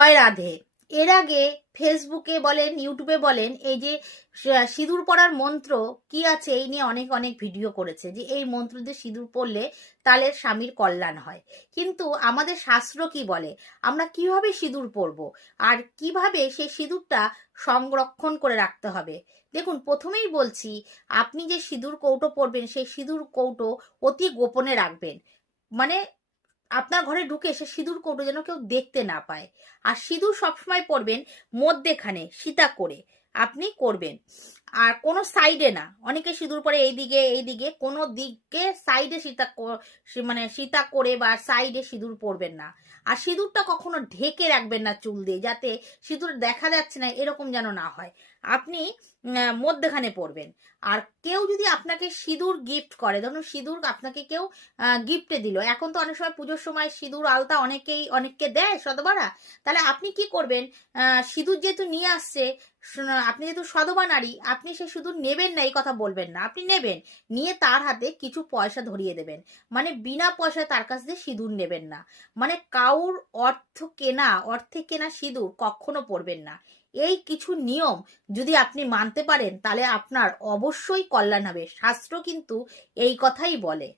জয় রাধে। এর আগে ফেসবুকে বলেন, ইউটিউবে বলেন, এই যে সিঁদুর পরার মন্ত্র কি আছে এই নিয়ে অনেক অনেক ভিডিও করেছে, যে এই মন্ত্র দিয়ে সিঁদুর পরলে তাহলে স্বামীর কল্যাণ হয়। কিন্তু আমাদের শাস্ত্র কি বলে, আমরা কিভাবে সিঁদুর পরবো আর কিভাবে সেই সিঁদুরটা সংরক্ষণ করে রাখতে হবে। দেখুন, প্রথমেই বলছি, আপনি যে সিঁদুর কৌটো পরবেন সেই সিঁদুর কৌটো অতি গোপনে রাখবেন। মানে আপনার ঘরে ঢুকে সে সিঁদুর কৌটো যেন কেউ দেখতে না পায়। আর সিঁদুর সবসময় পরবেন মধ্যেখানে সীতা করে আপনি করবেন, আর কোনো সাইডে না। অনেকে সিঁদুর পরে এইদিকে এইদিকে, কোনো দিকে সাইডে মানে সীতা করে বা সাইডে সিঁদুর পরবেন না। আর সিঁদুরটা কখনো ঢেকে রাখবেন না চুল দিয়ে, যাতে সিঁদুর দেখা যাচ্ছে না এরকম যেন না হয়। আপনি মধ্যেখানে পরবেন। আর কেউ যদি আপনাকে সিঁদুর গিফট করে, ধরুন সিঁদুর আপনাকে কেউ গিফটে দিল, এখন তো অনেক সময় পুজোর সময় সিঁদুর আলতা অনেককে দেয় শতভাড়া। তাহলে আপনি কি করবেন, সিঁদুর যেহেতু নিয়ে আসছে, আপনি যেহেতু সধবা নারী, আপনি সে সিঁদুর নেবেন না এই কথা বলবেন না, আপনি নেবেন, নিয়ে তার হাতে কিছু পয়সা ধরিয়ে দেবেন। মানে বিনা পয়সায় তার কাছ দিয়ে সিঁদুর নেবেন না। মানে কাউর অর্থে কেনা সিঁদুর কখনো পরবেন না। এই কিছু নিয়ম যদি আপনি মানতে পারেন তাহলে আপনার অবশ্যই কল্যাণ হবে। শাস্ত্র কিন্তু এই কথাই বলে।